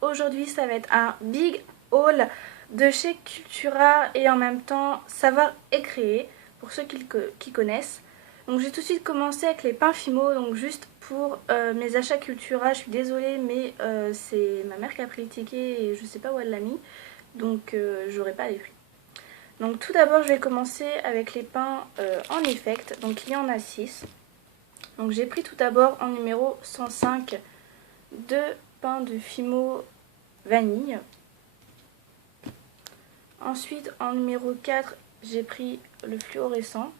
aujourd'hui ça va être un big haul de chez Cultura et en même temps savoir et créer pour ceux qui connaissent. Donc j'ai tout de suite commencé avec les pains Fimo, donc juste pour mes achats Cultura, je suis désolée mais c'est ma mère qui a pris le ticket et je sais pas où elle l'a mis, donc j'aurai pas les prix. Donc tout d'abord je vais commencer avec les pains en effect, donc il y en a 6. Donc j'ai pris tout d'abord en numéro 105 deux pains de Fimo vanille. Ensuite en numéro 4 j'ai pris le fluorescent.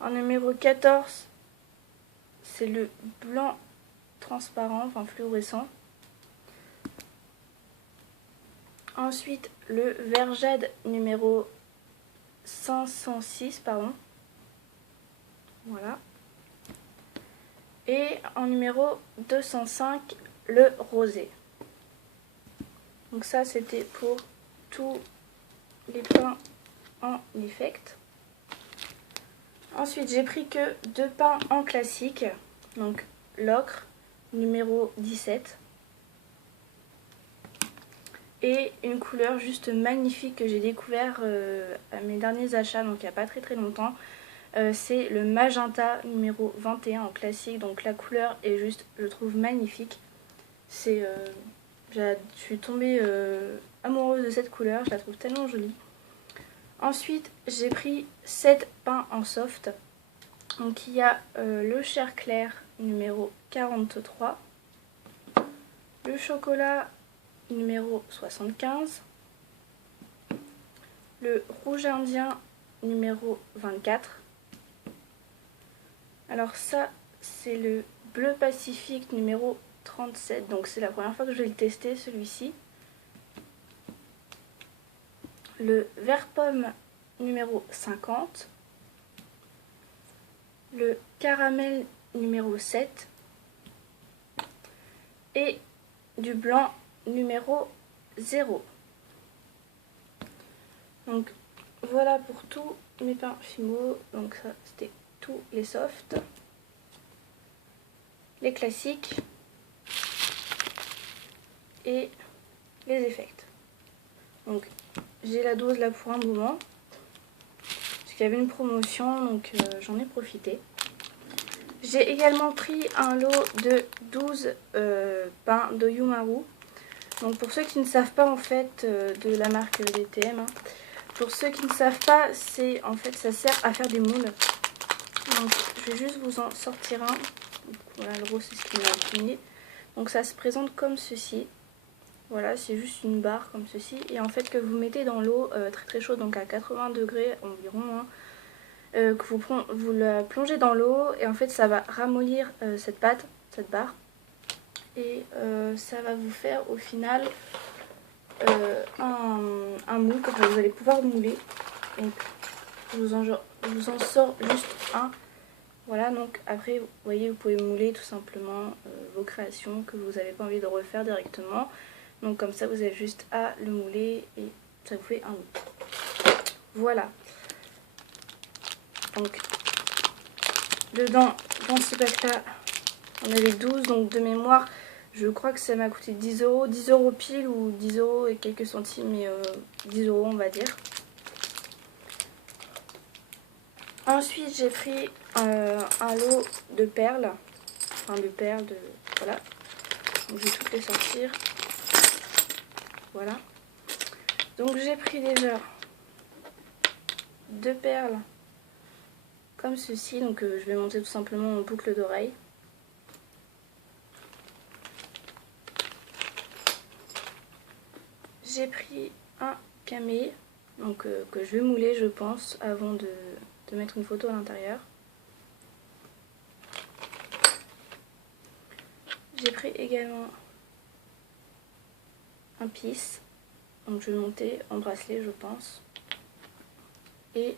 En numéro 14 c'est le blanc transparent, enfin fluorescent. Ensuite le vert jade numéro 506, pardon. Voilà. Et en numéro 205, le rosé. Donc ça c'était pour tous les pains en effect. Ensuite j'ai pris que deux pains en classique. Donc l'ocre numéro 17. Et une couleur juste magnifique que j'ai découvert à mes derniers achats, donc il n'y a pas très longtemps. C'est le magenta numéro 21 en classique, donc la couleur est juste, je trouve, magnifique. Je suis tombée amoureuse de cette couleur, je la trouve tellement jolie. Ensuite j'ai pris 7 pains en soft. Donc il y a le chair clair numéro 43, le chocolat numéro 75, le rouge indien numéro 24. Alors ça c'est le bleu pacifique numéro 37, donc c'est la première fois que je vais le tester celui-ci. Le vert pomme numéro 50, le caramel numéro 7 et du blanc numéro 0. Donc voilà pour tous mes pains Fimo. Donc ça c'était tous les softs, les classiques et les effects. Donc j'ai la dose là pour un moment parce qu'il y avait une promotion, donc j'en ai profité. J'ai également pris un lot de 12 pains de Yumaru. Donc pour ceux qui ne savent pas en fait de la marque DTM, pour ceux qui ne savent pas, c'est en fait ça sert à faire des moules. Donc je vais juste vous en sortir un. Donc, voilà, le rose c'est ce qui m'a imprimé. Donc ça se présente comme ceci. Voilà, c'est juste une barre comme ceci. Et en fait que vous mettez dans l'eau très chaude, donc à 80 degrés environ, hein, que vous la plongez dans l'eau et en fait ça va ramollir cette pâte, cette barre. Et ça va vous faire au final un moule que vous allez pouvoir mouler. Donc je vous en sors juste un. Voilà, donc après vous voyez vous pouvez mouler tout simplement vos créations que vous n'avez pas envie de refaire directement. Donc comme ça vous avez juste à le mouler et ça vous fait un moule. Voilà. Donc dedans, dans ce pack là, on avait 12, donc de mémoire. Je crois que ça m'a coûté 10 €, 10 € pile ou 10 € et quelques centimes, mais 10 € on va dire. Ensuite j'ai pris un lot de perles, voilà. Donc je vais toutes les sortir. Voilà. Donc j'ai pris déjà deux perles comme ceci, donc je vais monter tout simplement en boucle d'oreille. J'ai pris un camé, donc que je vais mouler je pense avant de mettre une photo à l'intérieur. J'ai pris également un pisse, donc je vais monter en bracelet je pense. Et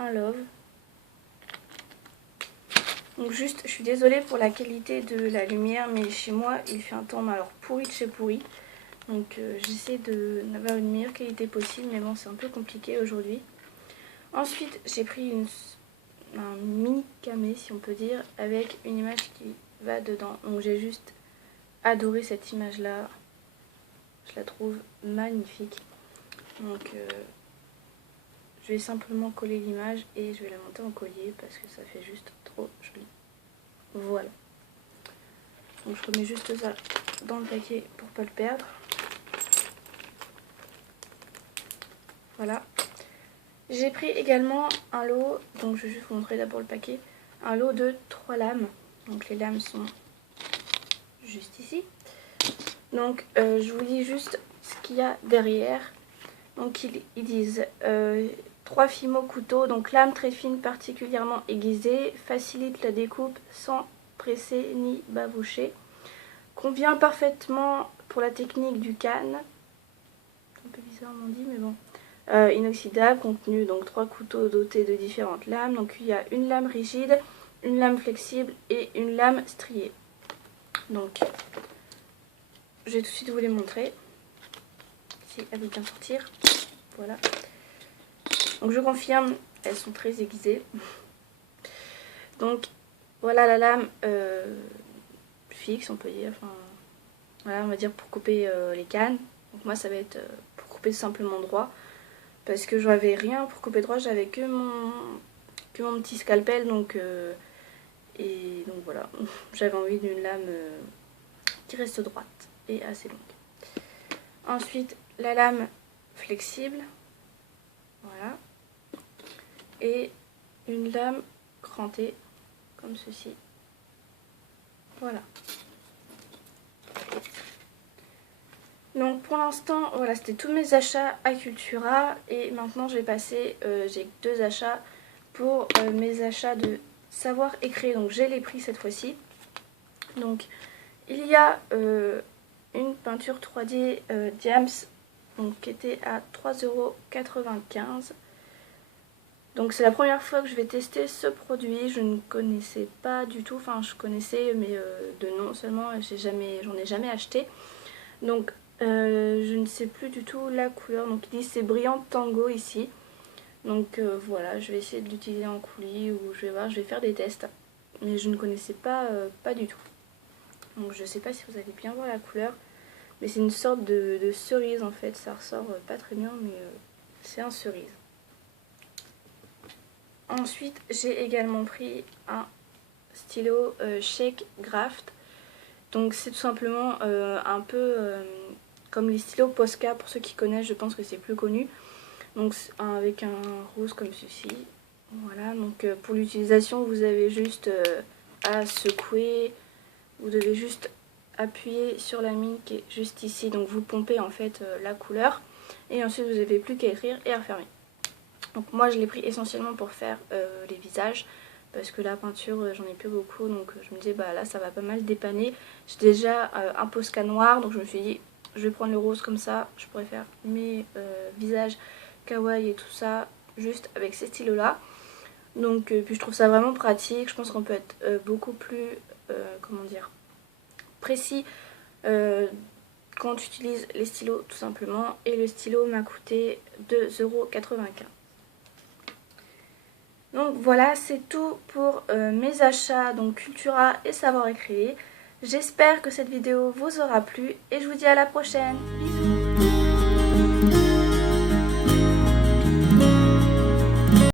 un love. Donc juste, je suis désolée pour la qualité de la lumière, mais chez moi il fait un temps alors pourri de chez pourri. Donc j'essaie d'avoir une meilleure qualité possible, mais bon c'est un peu compliqué aujourd'hui. Ensuite j'ai pris un mini camé si on peut dire, avec une image qui va dedans. Donc j'ai juste adoré cette image là, je la trouve magnifique. Donc je vais simplement coller l'image et je vais la monter en collier parce que ça fait juste trop joli. Voilà. Donc je remets juste ça dans le paquet pour pas le perdre. Voilà. J'ai pris également un lot, donc je vais juste vous montrer d'abord le paquet, un lot de 3 lames. Donc les lames sont juste ici. Donc je vous lis juste ce qu'il y a derrière. Donc ils disent 3 fimo couteaux, donc lame très fine particulièrement aiguisée, facilite la découpe sans presser ni baboucher. Convient parfaitement pour la technique du canne. Un peu bizarrement dit mais bon. Inoxydable, contenu donc 3 couteaux dotés de différentes lames. Donc il y a une lame rigide, une lame flexible et une lame striée. Donc je vais tout de suite vous les montrer si elles veulent bien sortir. Voilà. Donc je confirme, elles sont très aiguisées. Donc voilà la lame fixe on peut dire. Enfin, voilà on va dire pour couper les cannes. Donc moi ça va être pour couper simplement droit. Parce que j'avais rien pour couper droit, j'avais que mon petit scalpel, donc voilà, j'avais envie d'une lame qui reste droite et assez longue. Ensuite, la lame flexible, voilà, et une lame crantée, comme ceci, voilà. Donc pour l'instant, voilà, c'était tous mes achats à Cultura et maintenant je vais passer, j'ai 2 achats pour mes achats de savoir écrire. Donc j'ai les prix cette fois-ci. Donc il y a une peinture 3D Diams donc, qui était à 3,95 €. Donc c'est la première fois que je vais tester ce produit, je ne connaissais pas du tout, enfin je connaissais mais de nom seulement, j'en ai jamais acheté. Donc je ne sais plus du tout la couleur, donc il dit c'est brillant tango ici. Donc voilà, je vais essayer de l'utiliser en coulis ou je vais voir, je vais faire des tests. Mais je ne connaissais pas, pas du tout. Donc je sais pas si vous allez bien voir la couleur. Mais c'est une sorte de cerise en fait, ça ressort pas très bien mais c'est un cerise. Ensuite j'ai également pris un stylo Shake Graft. Donc c'est tout simplement un peu comme les stylos Posca, pour ceux qui connaissent, je pense que c'est plus connu. Donc avec un rose comme ceci. Voilà, donc pour l'utilisation, vous avez juste à secouer. Vous devez juste appuyer sur la mine qui est juste ici. Donc vous pompez en fait la couleur. Et ensuite vous n'avez plus qu'à écrire et à refermer. Donc moi je l'ai pris essentiellement pour faire les visages. Parce que la peinture j'en ai plus beaucoup, donc je me disais bah là ça va pas mal dépanner. J'ai déjà un Posca noir, donc je me suis dit je vais prendre le rose comme ça, je pourrais faire mes visages kawaii et tout ça juste avec ces stylos là. Donc puis je trouve ça vraiment pratique, je pense qu'on peut être beaucoup plus comment dire précis quand tu utilises les stylos tout simplement. Et le stylo m'a coûté 2,95 €. Donc voilà, c'est tout pour mes achats, donc Cultura et Savoir Écrire. J'espère que cette vidéo vous aura plu et je vous dis à la prochaine. Bisous.